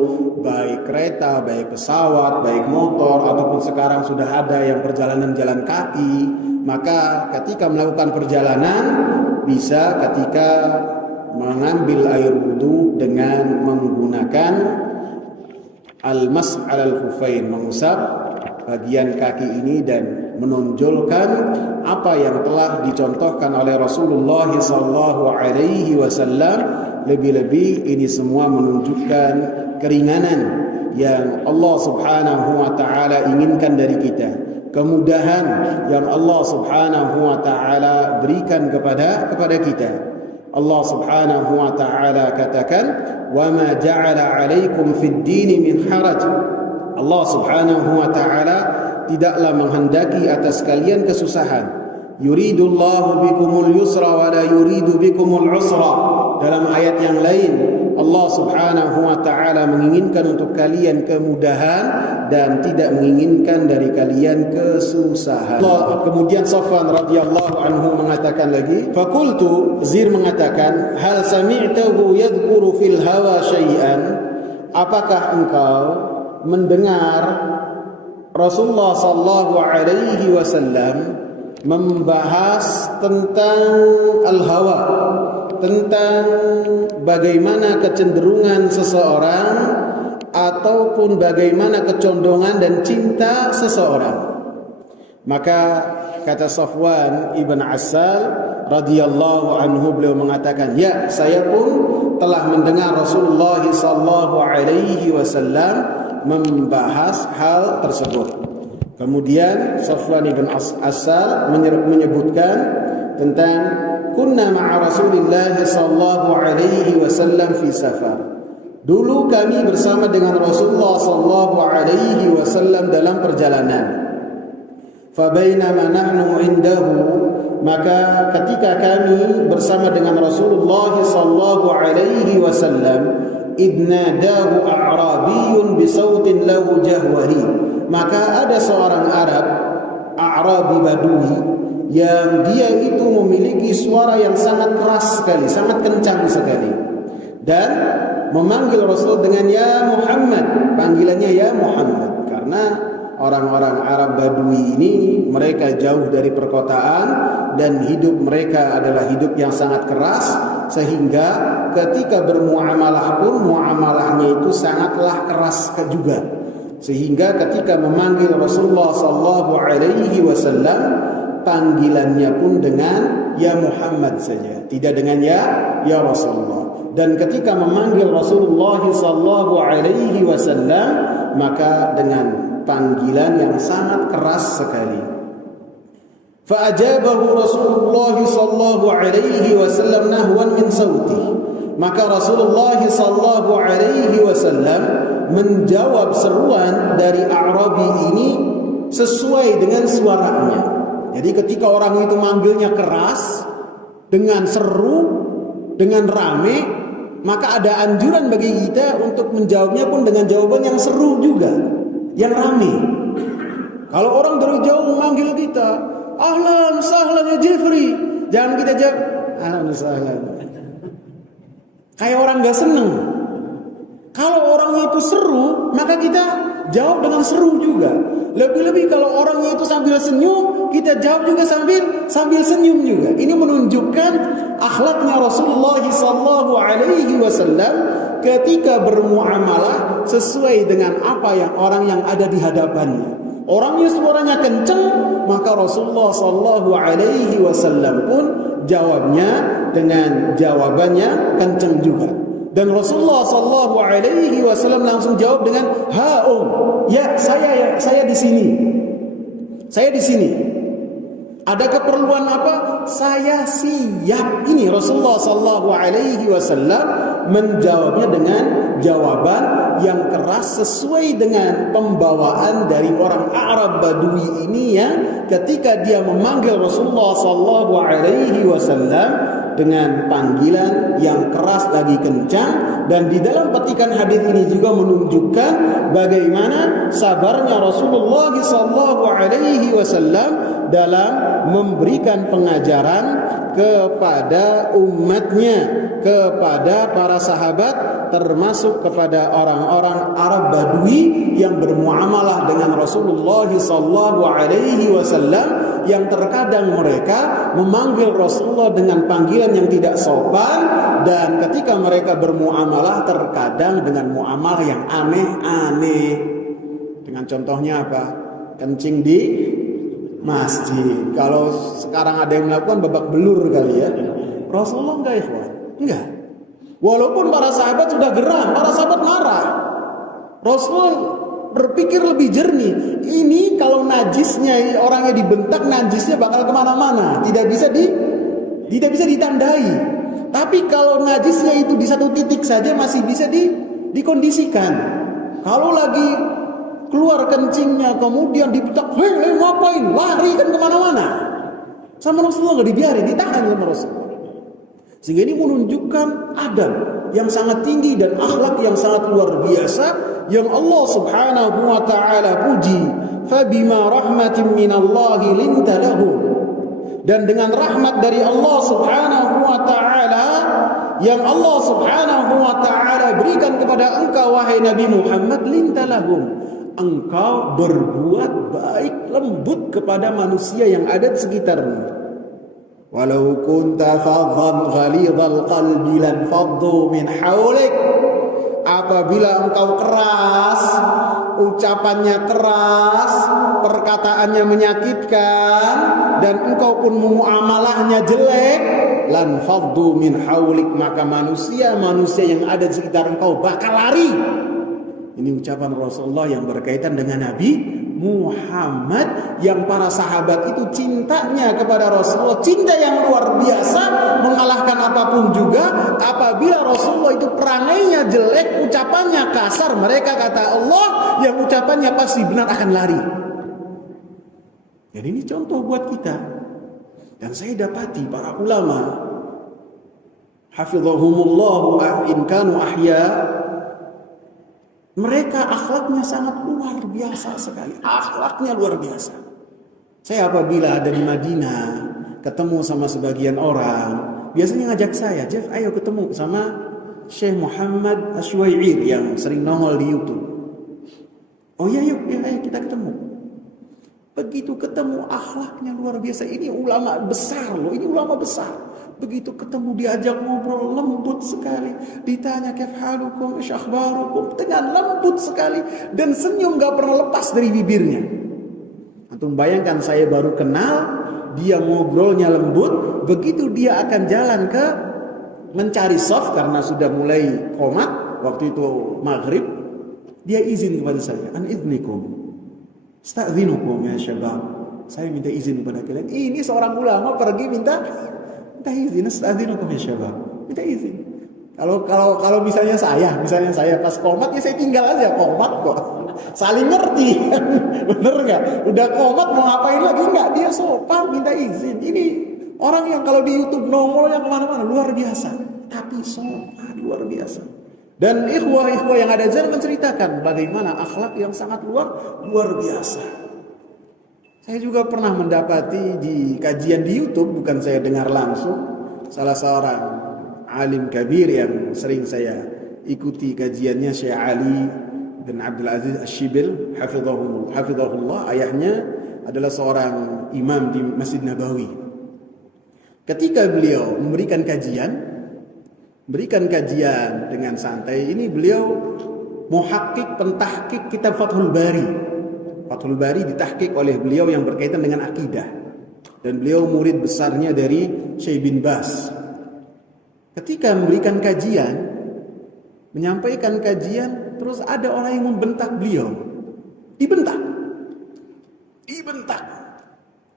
baik kereta, baik pesawat, baik motor, ataupun sekarang sudah ada yang perjalanan jalan kaki. Maka ketika melakukan perjalanan bisa ketika mengambil air wudu dengan menggunakan al-mas' 'alal khuffain, mengusap bagian kaki ini dan menonjolkan apa yang telah dicontohkan oleh Rasulullah sallallahu alaihi wasallam. Lebih-lebih ini semua menunjukkan keringanan yang Allah Subhanahu wa taala inginkan dari kita, kemudahan yang Allah Subhanahu wa taala berikan kepada kita. Allah Subhanahu wa taala katakan, "Wa ma ja'ala 'alaikum fid din min haraj." Allah Subhanahu wa taala tidaklah menghendaki atas kalian kesusahan. Yuridullahu bikumul yusra wa la yuridu bikumul usra. Dalam ayat yang lain Allah Subhanahu wa taala menginginkan untuk kalian kemudahan dan tidak menginginkan dari kalian kesusahan. Kemudian Safwan radhiyallahu anhu mengatakan lagi, "Fakultu," Zir mengatakan, "Hal sami'tahu yadhkuru fil hawa syai'an?" Apakah engkau mendengar Rasulullah sallallahu alaihi wasallam membahas tentang al-hawa, tentang bagaimana kecenderungan seseorang ataupun bagaimana kecondongan dan cinta seseorang. Maka kata Safwan ibn Assal radhiyallahu anhu, beliau mengatakan, "Ya, saya pun telah mendengar Rasulullah sallallahu alaihi wasallam membahas hal tersebut." Kemudian Safwan ibn Assal menyebutkan tentang kunna ma'a Rasulillah sallallahu alaihi wasallam fi safar. Dulu kami bersama dengan Rasulullah sallallahu alaihi wasallam dalam perjalanan. Fa bainama nahnu indahu, maka ketika kami bersama dengan Rasulullah sallallahu alaihi wasallam, idnadahu a'rabiyyun bi sautin lahu jahwari. Maka ada seorang Arab, A'rabi Badui, yang dia itu memiliki suara yang sangat keras sekali, sangat kencang sekali, dan memanggil Rasul dengan ya Muhammad, panggilannya ya Muhammad. Karena orang-orang Arab Badui ini mereka jauh dari perkotaan dan hidup mereka adalah hidup yang sangat keras, sehingga ketika bermuamalah pun muamalahnya itu sangatlah keras juga. Sehingga ketika memanggil Rasulullah sallallahu alaihi wasallam, panggilannya pun dengan ya Muhammad saja, tidak dengan ya Rasulullah. Dan ketika memanggil Rasulullah sallallahu alaihi wasallam, maka dengan panggilan yang sangat keras sekali. Fa ajabahu Rasulullah sallallahu alaihi wasallam nahwan min sauti. Maka Rasulullah sallallahu alaihi wasallam menjawab seruan dari A'rabi ini sesuai dengan suaranya. Jadi ketika orang itu manggilnya keras, dengan seru, dengan rame, maka ada anjuran bagi kita untuk menjawabnya pun dengan jawaban yang seru juga, yang rame. Kalau orang dari jauh memanggil kita, ahlan sahlan ya Jeffrey, jangan kita jawab ahlan sahlan, kayak orang gak seneng. Kalau orangnya itu seru, maka kita jawab dengan seru juga. Lebih-lebih kalau orangnya itu sambil senyum, kita jawab juga sambil senyum juga. Ini menunjukkan akhlaknya Rasulullah sallallahu alaihi wasallam ketika bermuamalah sesuai dengan apa yang orang yang ada di hadapannya. Orangnya suaranya kencang, maka Rasulullah sallallahu alaihi wasallam pun jawabnya dengan jawabannya kencang juga. Dan Rasulullah sallallahu alaihi wasallam langsung jawab dengan ya saya di sini. Saya di sini. Ada keperluan apa? Saya siap. Ini Rasulullah sallallahu alaihi wasallam menjawabnya dengan jawaban yang keras sesuai dengan pembawaan dari orang Arab Badui ini yang ketika dia memanggil Rasulullah sallallahu alaihi wasallam dengan panggilan yang keras lagi kencang. Dan di dalam petikan hadis ini juga menunjukkan bagaimana sabarnya Rasulullah sallallahu alaihi wasallam dalam memberikan pengajaran kepada umatnya, kepada para sahabat, termasuk kepada orang-orang Arab Badui yang bermuamalah dengan Rasulullah sallallahu alaihi wasallam, yang terkadang mereka memanggil Rasulullah dengan panggilan yang tidak sopan, dan ketika mereka bermuamalah terkadang dengan muamalah yang aneh-aneh. Dengan contohnya apa? Kencing di masjid. Kalau sekarang ada yang melakukan babak belur kali ya. Rasulullah enggak, ikhwan. Enggak. Walaupun para sahabat sudah geram, para sahabat marah. Rasul berpikir lebih jernih. Ini kalau najisnya orangnya dibentak, najisnya bakal kemana-mana. Tidak bisa ditandai. Tapi kalau najisnya itu di satu titik saja masih bisa dikondisikan. Kalau lagi keluar kencingnya kemudian dibentak, hei ngapain? Lari kan kemana-mana. Sama Rasulullah nggak dibiarin, ditahan sama Rasulullah. Sehingga ini menunjukkan adab yang sangat tinggi dan akhlak yang sangat luar biasa yang Allah Subhanahu wa taala puji. Fabima rahmatin minallahi linta lahum. Dan dengan rahmat dari Allah Subhanahu wa taala yang Allah Subhanahu wa taala berikan kepada engkau wahai Nabi Muhammad, linta lahum, engkau berbuat baik lembut kepada manusia yang ada di sekitarmu. Walau kunta fadhan ghalidhal qalbi lan faddu min haulik. Apabila engkau keras, ucapannya keras, perkataannya menyakitkan, dan engkau pun muamalahnya jelek, lan faddu min haulik, maka manusia yang ada di sekitar engkau bakal lari. Ini ucapan Rasulullah yang berkaitan dengan Nabi Muhammad, yang para sahabat itu cintanya kepada Rasulullah, cinta yang luar biasa, mengalahkan apapun juga. Apabila Rasulullah itu perangainya jelek, ucapannya kasar, mereka kata Allah yang ucapannya pasti benar akan lari. Jadi ini contoh buat kita. Dan saya dapati para ulama hafizahumullah in kanu ahya, mereka akhlaknya sangat luar biasa sekali. Akhlaknya luar biasa. Saya apabila ada di Madinah, ketemu sama sebagian orang, biasanya ngajak saya, Jeff, ayo ketemu sama Syekh Muhammad Asywair yang sering nongol di YouTube. Oh iya, yuk, ayo kita ketemu. Begitu ketemu, akhlaknya luar biasa. Ini ulama besar loh, ini ulama besar. Begitu ketemu, diajak ngobrol, lembut sekali. Ditanya kaif halukum, ish akhbarukum, dengan lembut sekali. Dan senyum gak pernah lepas dari bibirnya. Antum bayangkan, saya baru kenal, dia ngobrolnya lembut. Begitu dia akan jalan ke mencari soft, karena sudah mulai qomat, waktu itu maghrib, dia izin kepada saya, an idnikum, sta'dzinukum ya syabab, saya minta izin kepada kalian. Ini seorang ulama pergi minta izin, sta'dzinukum ya syabab, minta izin. Kalau misalnya saya pas qomat, ya saya tinggal aja, qomat kok. Saling ngerti. Bener enggak? Udah qomat mau ngapain lagi? Enggak, dia sopan minta izin. Ini orang yang kalau di YouTube nongolnya kemana-mana luar biasa, tapi sopan luar biasa. Dan ikhwah-ikhwah yang ada di sana menceritakan bagaimana akhlak yang sangat luar biasa. Saya juga pernah mendapati di kajian di YouTube, bukan saya dengar langsung, salah seorang alim kabir yang sering saya ikuti kajiannya, Syekh Ali bin Abdul Aziz Asy-Syibil hafizahullah. Ayahnya adalah seorang imam di Masjid Nabawi. Ketika beliau memberikan kajian dengan santai, ini beliau muhakkik, pentahkik kitab Fathul Bari. Fathul Bari ditahkik oleh beliau yang berkaitan dengan akidah. Dan beliau murid besarnya dari Syekh bin Baz. Ketika memberikan kajian, menyampaikan kajian, terus ada orang yang membentak beliau. Dibentak.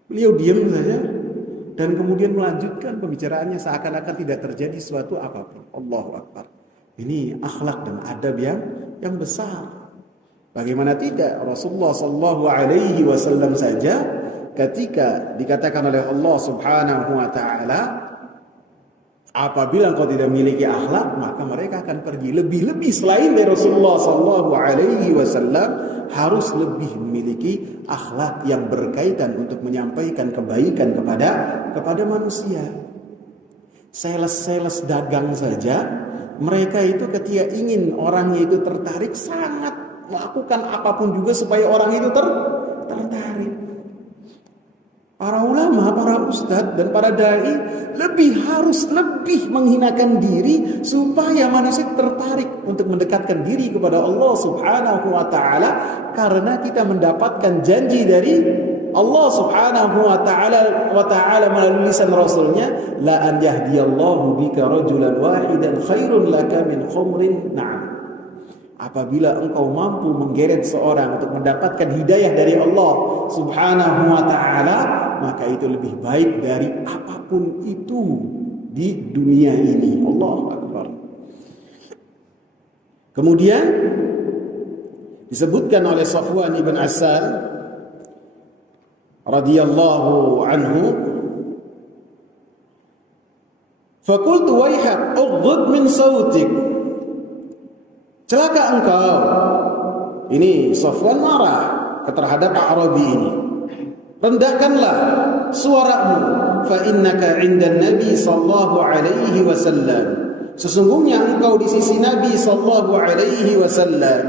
Beliau diam saja. Dan kemudian melanjutkan pembicaraannya seakan-akan tidak terjadi suatu apapun. Allahu Akbar. Ini akhlak dan adab yang besar. Bagaimana tidak, Rasulullah sallallahu alaihi wasallam saja ketika dikatakan oleh Allah Subhanahu wa taala, apabila engkau tidak memiliki akhlak, maka mereka akan pergi. Lebih-lebih selain dari Rasulullah sallallahu alaihi wasallam harus lebih memiliki akhlak yang berkaitan untuk menyampaikan kebaikan kepada manusia. Sales dagang saja, mereka itu ketika ingin orangnya itu tertarik, sangat melakukan apapun juga supaya orang itu tertarik. Para ulama, para ustadz dan para dai harus lebih menghinakan diri supaya manusia tertarik untuk mendekatkan diri kepada Allah Subhanahu wa taala, karena kita mendapatkan janji dari Allah Subhanahu wa taala melalui lisan Rasulnya, la an yahdiyallahu bika rajulan wahidan khairun laka min khumrin na'am. Apabila engkau mampu menggeret seorang untuk mendapatkan hidayah dari Allah Subhanahu wa taala, maka itu lebih baik dari apapun itu di dunia ini. Allahu Akbar. Kemudian disebutkan oleh Safwan ibn Asal radhiyallahu anhu, "Faqultu wayhak ughdud min sautik." Celaka engkau. Ini Safwan marah terhadap A'rabi ini. Rendahkanlah suaramu, fa innaka 'indan Nabi sallallahu alaihi wasallam. Sesungguhnya engkau di sisi Nabi sallallahu alaihi wasallam,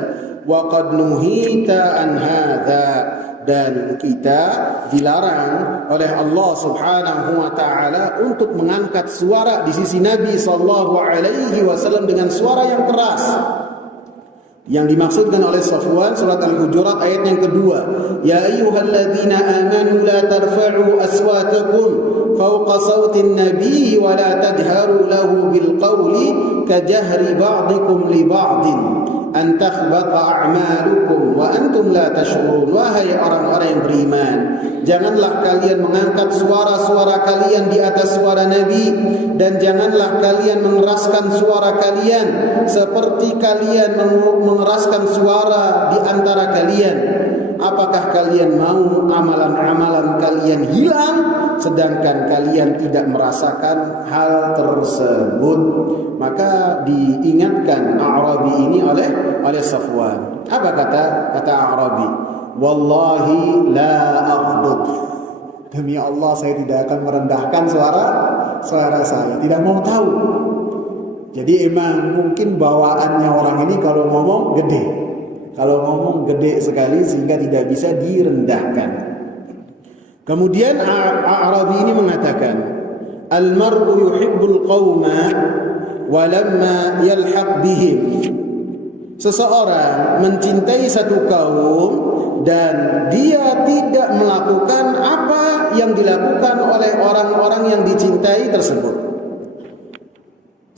wa qad nuhita an hadza, dan kita dilarang oleh Allah Subhanahu wa taala untuk mengangkat suara di sisi Nabi sallallahu alaihi wasallam dengan suara yang keras. Yang dimaksudkan oleh Safwan surat Al-Hujurat ayat yang kedua, ya ayyuhalladzina amanu la tarfa'u aswatakum fawqa sautin nabiy wa la tajharu lahu bil qawli kajahri ba'dikum li ba'din an takhbata a'malukum wa antum la tash'urun. Wahai orang-orang yang beriman, janganlah kalian mengangkat suara-suara kalian di atas suara Nabi, dan janganlah kalian mengeraskan suara kalian seperti kalian mengeraskan suara di antara kalian. Apakah kalian mau amalan-amalan kalian hilang sedangkan kalian tidak merasakan hal tersebut? Maka diingatkan A'rabi ini oleh Safwan. Apa kata A'rabi? Wallahi la aghdud. Demi Allah saya tidak akan merendahkan suara saya. Tidak mau tahu. Jadi emang mungkin bawaannya orang ini kalau ngomong gede. Kalau ngomong gede sekali sehingga tidak bisa direndahkan. Kemudian A'rabi ini mengatakan, al-mar'u yuhibbul qauma walamma yalhaq bihim. Seseorang mencintai satu kaum dan dia tidak melakukan apa yang dilakukan oleh orang-orang yang dicintai tersebut.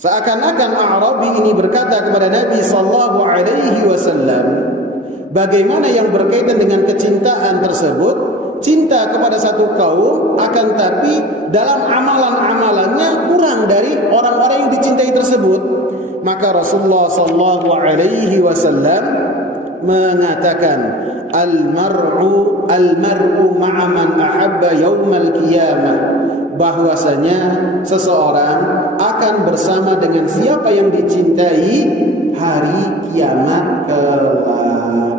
Seakan-akan A'rabi ini berkata kepada Nabi sallallahu alaihi wasallam, bagaimana yang berkaitan dengan kecintaan tersebut, cinta kepada satu kaum, akan tapi dalam amalan-amalannya kurang dari orang-orang yang dicintai tersebut. Maka Rasulullah sallallahu alaihi wasallam mengatakan, al-mar'u ma'a man ahabba yaumal qiyamah, bahwasanya seseorang akan bersama dengan siapa yang dicintai hari kiamat kelak.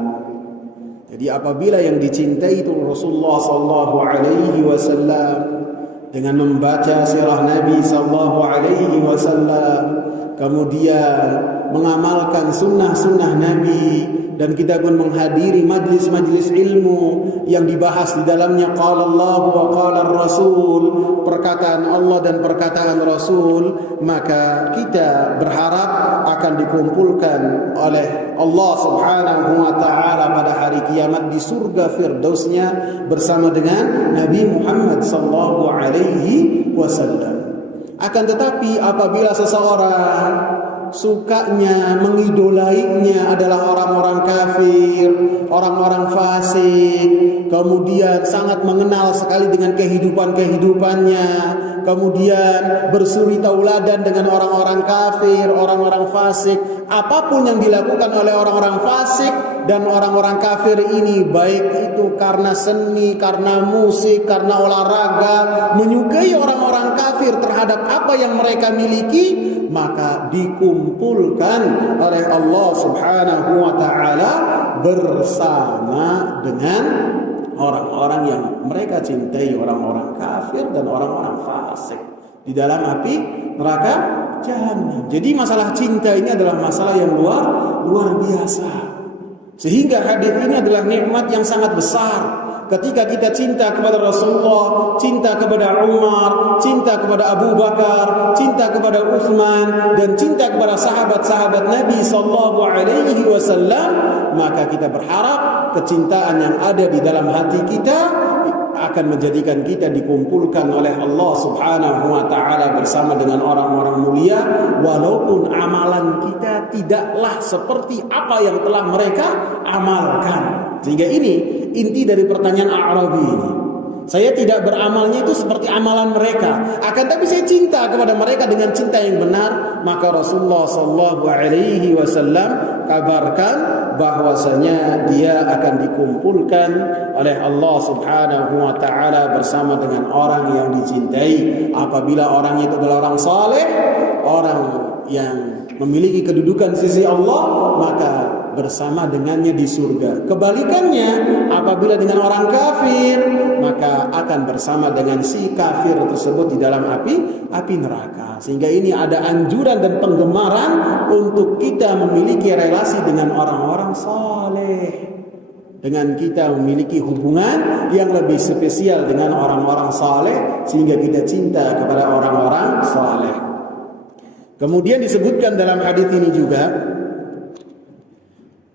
Jadi apabila yang dicintai itu Rasulullah sallallahu alaihi wasallam, dengan membaca sirah Nabi sallallahu alaihi wasallam, kemudian mengamalkan sunnah-sunnah Nabi, dan kita pun menghadiri majlis-majlis ilmu yang dibahas di dalamnya qala Allah wa qala Rasul, perkataan Allah dan perkataan Rasul, maka kita berharap akan dikumpulkan oleh Allah Subhanahu wa taala pada hari kiamat di surga Firdausnya bersama dengan Nabi Muhammad sallallahu alaihi wasallam. Akan tetapi apabila seseorang sukanya, mengidolainya adalah orang-orang kafir, orang-orang fasik, kemudian sangat mengenal sekali dengan kehidupan-kehidupannya, kemudian bersuri tauladan dengan orang-orang kafir, orang-orang fasik. Apapun yang dilakukan oleh orang-orang fasik dan orang-orang kafir ini, baik itu karena seni, karena musik, karena olahraga, menyukai orang-orang kafir terhadap apa yang mereka miliki, maka dikumpulkan oleh Allah Subhanahu wa taala bersama dengan orang-orang yang mereka cintai, orang-orang kafir dan orang-orang fasik di dalam api neraka jahanam. Jadi masalah cinta ini adalah masalah yang luar biasa. Sehingga hadis ini adalah nikmat yang sangat besar. Ketika kita cinta kepada Rasulullah, cinta kepada Umar, cinta kepada Abu Bakar, cinta kepada Utsman, dan cinta kepada sahabat-sahabat Nabi sallallahu alaihi wasallam, maka kita berharap kecintaan yang ada di dalam hati kita akan menjadikan kita dikumpulkan oleh Allah Subhanahu wa taala bersama dengan orang-orang mulia, walaupun amalan kita tidaklah seperti apa yang telah mereka amalkan. Sehingga ini inti dari pertanyaan A'rabi ini. Saya tidak beramalnya itu seperti amalan mereka, akan tapi saya cinta kepada mereka dengan cinta yang benar. Maka Rasulullah sallallahu alaihi wasallam kabarkan bahwasanya dia akan dikumpulkan oleh Allah Subhanahu wa taala bersama dengan orang yang dicintai. Apabila orang itu adalah orang saleh, orang yang memiliki kedudukan di sisi Allah, maka bersama dengannya di surga. Kebalikannya, apabila dengan orang kafir, maka akan bersama dengan si kafir tersebut di dalam api neraka. Sehingga ini ada anjuran dan penggemaran untuk kita memiliki relasi dengan orang-orang saleh, dengan kita memiliki hubungan yang lebih spesial dengan orang-orang saleh, sehingga kita cinta kepada orang-orang saleh. Kemudian disebutkan dalam hadis ini juga,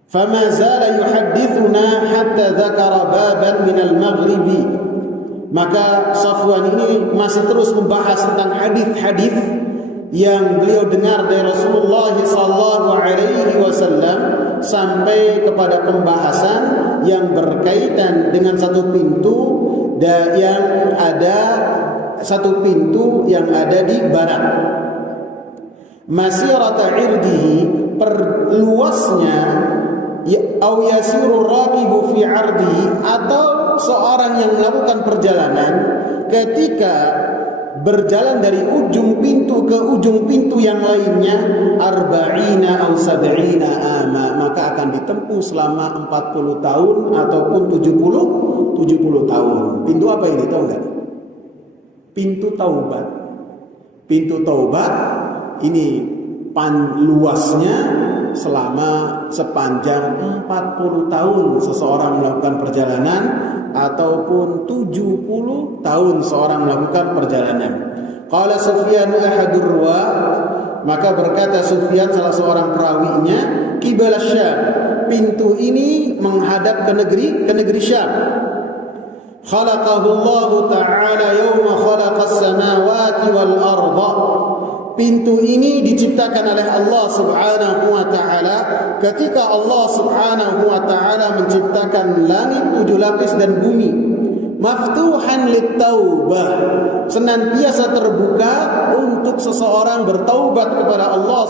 فَمَا زَالَ يُحَدِّثُنَا حَتَّى ذَكَرَ بَابًا مِنَ الْمَغْرِبِ. Maka Safwan ini masih terus membahas tentang hadis-hadis yang beliau dengar dari Rasulullah sallallahu alaihi wasallam, sampai kepada pembahasan yang berkaitan dengan satu pintu yang ada di barat. Masirata irdihi, perluasnya, au yasiru raqibu fi ardihi, atau seorang yang melakukan perjalanan ketika berjalan dari ujung pintu ke ujung pintu yang lainnya, arba'ina au sab'ina ama, maka akan ditempuh selama 40 tahun ataupun 70 tahun. Pintu apa ini, tahu enggak? Pintu taubat. Pintu taubat ini luasnya selama sepanjang 40 tahun seseorang melakukan perjalanan, ataupun 70 tahun seorang melakukan perjalanan. Qala Sufyan ahadur ruwa, maka berkata Sufyan salah seorang perawinya, qibala Syam, pintu ini menghadap ke negeri Syam. Khalaqahu Allah Ta'ala yawma khalaqas samawati wal arda. Pintu ini diciptakan oleh Allah Subhanahu wa taala ketika Allah Subhanahu wa taala menciptakan langit 7 lapis dan bumi. Maftuhan lit-taubah, senantiasa terbuka untuk seseorang bertaubat kepada Allah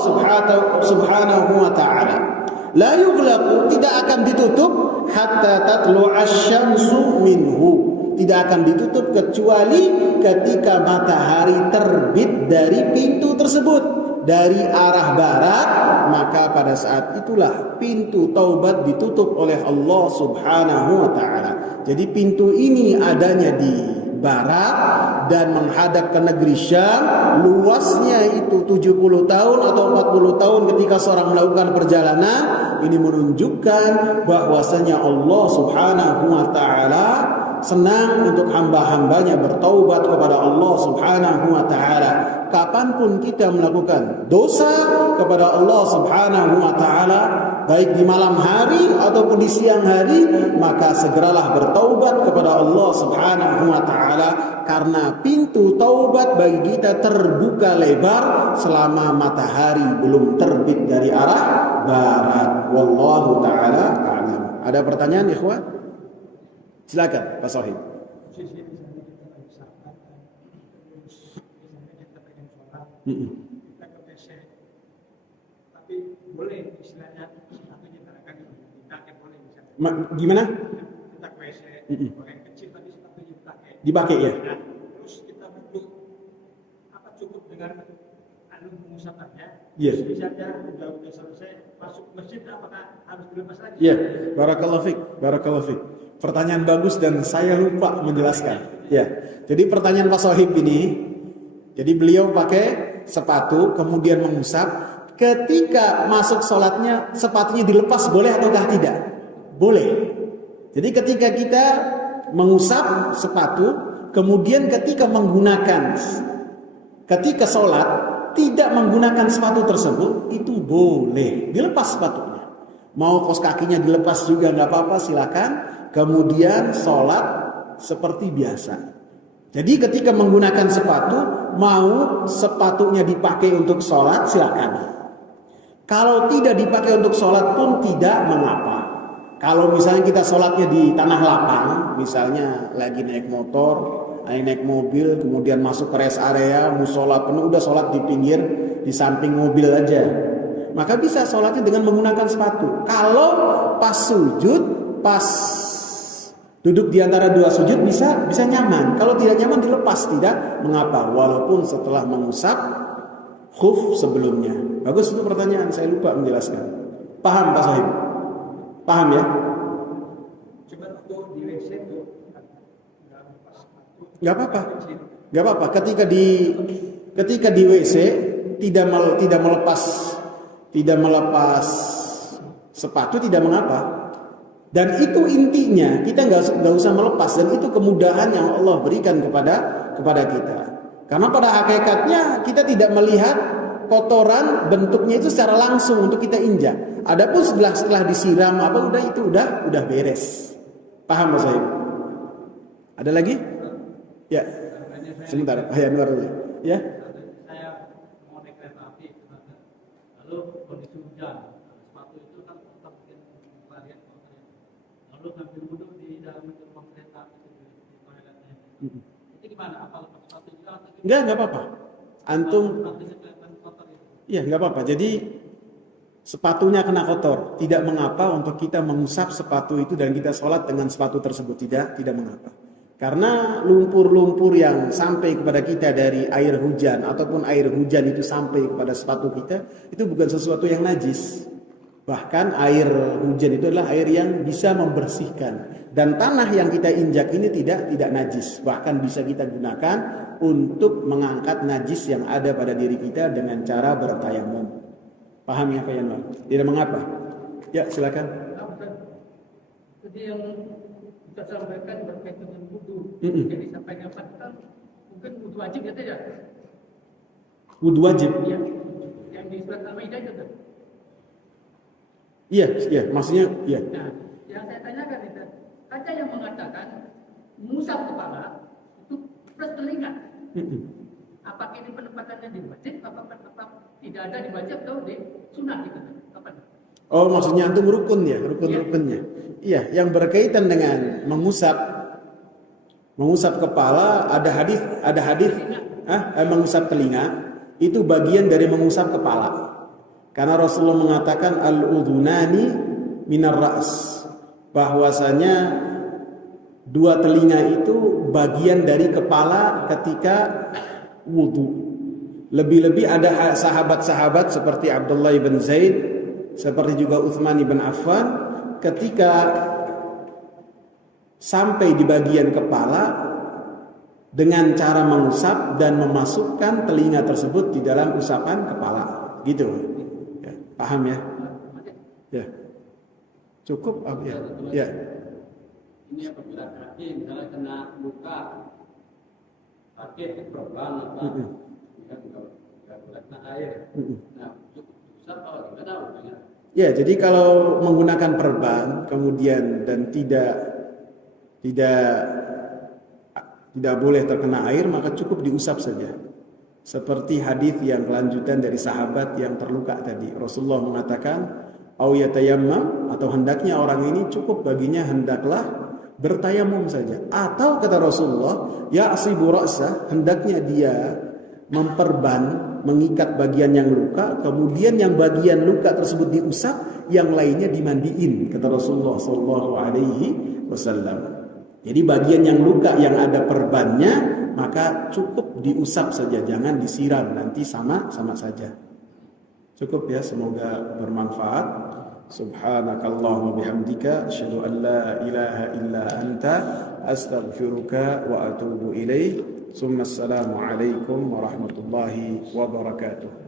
Subhanahu wa taala. La yughlaqu, tidak akan ditutup, hatta tatlu'asy syamsu minhu, tidak akan ditutup kecuali ketika matahari terbit dari pintu tersebut dari arah barat, maka pada saat itulah pintu taubat ditutup oleh Allah Subhanahu wa taala. Jadi pintu ini adanya di barat dan menghadap ke negeri Syam, luasnya itu 70 tahun atau 40 tahun ketika seorang melakukan perjalanan. Ini menunjukkan bahwasanya Allah Subhanahu wa taala senang untuk hamba-hambanya bertaubat kepada Allah Subhanahu wa taala. Kapanpun kita melakukan dosa kepada Allah Subhanahu wa taala, baik di malam hari ataupun di siang hari, maka segeralah bertaubat kepada Allah Subhanahu wa taala, karena pintu taubat bagi kita terbuka lebar selama matahari belum terbit dari arah barat. Wallahu taala a'lam. Ada pertanyaan, ikhwan? Silakan Pak Sohib. kita ke WC, tapi boleh istilahnya sepatunya barangkali dipakai boleh misalnya. Gimana? Kita ke WC, pakai kecil tapi sepatunya Dipakai ya. Nah, terus kita butuh apa cukup dengan anu pengusapannya. Iya. Terus misalnya udah selesai masuk masjid, apakah harus dilepas lagi? Ya, barakallahu fik, barakallahu fik. Pertanyaan bagus dan saya lupa menjelaskan. Ya, jadi pertanyaan Pak Sohib ini, jadi beliau pakai sepatu kemudian mengusap. Ketika masuk sholatnya sepatunya dilepas boleh ataukah tidak? Boleh. Jadi ketika kita mengusap sepatu, kemudian ketika sholat tidak menggunakan sepatu tersebut, itu boleh dilepas sepatunya. Mau kaos kakinya dilepas juga nggak apa-apa, silakan. Kemudian sholat seperti biasa. Jadi ketika menggunakan sepatu, mau sepatunya dipakai untuk sholat, silakan. Kalau tidak dipakai untuk sholat pun tidak mengapa. Kalau misalnya kita sholatnya di tanah lapang, misalnya lagi naik motor, naik mobil, kemudian masuk ke rest area, musola penuh, udah sholat di pinggir, di samping mobil aja, maka bisa sholatnya dengan menggunakan sepatu. Kalau pas sujud, pas duduk di antara dua sujud bisa nyaman. Kalau tidak nyaman dilepas, tidak mengapa, walaupun setelah mengusap khuf sebelumnya. Bagus itu pertanyaan, saya lupa menjelaskan. Paham Pak Sohib? Paham ya? Coba untuk di WC itu nggak apa-apa, nggak apa-apa. Ketika di WC tidak melepas sepatu tidak mengapa. Dan itu intinya kita nggak usah melepas, dan itu kemudahan yang Allah berikan kepada kita. Karena pada hakikatnya kita tidak melihat kotoran bentuknya itu secara langsung untuk kita injak. Adapun setelah disiram udah beres. Paham Mas Sohib? Ada lagi? Ya. Sebentar, Pak Anwar dulu. Ya. Saya mau naik kereta api, lalu kondisi hujan, sepatu itu kan tetap mungkin varian kotornya. Lalu ngambil wudhu di dalam ruang kereta api di toiletnya. Itu gimana? Apa lepas sepatu juga atau gimana? Enggak apa-apa. Antum. Iya, enggak apa-apa. Jadi sepatunya kena kotor, tidak mengapa untuk kita mengusap sepatu itu dan kita sholat dengan sepatu tersebut, tidak mengapa. Karena lumpur-lumpur yang sampai kepada kita dari air hujan ataupun air hujan itu sampai kepada sepatu kita, itu bukan sesuatu yang najis. Bahkan air hujan itu adalah air yang bisa membersihkan, dan tanah yang kita injak ini tidak najis, bahkan bisa kita gunakan untuk mengangkat najis yang ada pada diri kita dengan cara bertayamum. Paham ya Pak Yanwar? Tidak mengapa. Ya silakan. Jadi yang kita sampaikan berkaitan dengan wudhu. Jadi sampaikan kan mungkin wudhu wajib ya tidak? Wudhu wajib? Iya. Yang di surat Al-Maidah itu kan? Iya, maksudnya iya. Nah, yang saya tanyakan itu, ada yang mengatakan mengusap kepala itu plus telinga. Apakah ini penempatannya di wajib, apakah tetap tidak ada di wajib atau di sunnah gitu? Apa? Oh, maksudnya antum rukun ya, rukun-rukunnya. Iya, yang berkaitan dengan mengusap kepala, ada hadis mengusap telinga itu bagian dari mengusap kepala. Karena Rasulullah mengatakan al-udhunani minar ra's, bahwasanya dua telinga itu bagian dari kepala ketika wudu. Lebih-lebih ada sahabat-sahabat seperti Abdullah bin Zaid, seperti juga Utsman bin Affan, ketika sampai di bagian kepala dengan cara mengusap dan memasukkan telinga tersebut di dalam usapan kepala, gitu. Ya, paham ya? Ya. Cukup ya. Ya. Ini apabila kaki misalnya kena luka, sakit, korban apa, kan nggak kena air. Nah, cukup usap apa gimana? Ya, jadi kalau menggunakan perban kemudian dan tidak boleh terkena air, maka cukup diusap saja. Seperti hadis yang kelanjutan dari sahabat yang terluka tadi. Rasulullah mengatakan, "Au yatayammam," atau hendaknya orang ini cukup baginya hendaklah bertayamum saja. Atau kata Rasulullah, "Ya'sibu ra'sah," hendaknya dia memperban mengikat bagian yang luka, kemudian yang bagian luka tersebut diusap, yang lainnya dimandiin, kata Rasulullah sallallahu alaihi wasallam. Jadi bagian yang luka yang ada perbannya maka cukup diusap saja, jangan disiram, nanti sama saja. Cukup ya, semoga bermanfaat. Subhanakallahumma bihamdika asyhadu an la ilaha illa anta astaghfiruka wa atubu ilaik. Assalamu alaikum warahmatullahi wabarakatuh.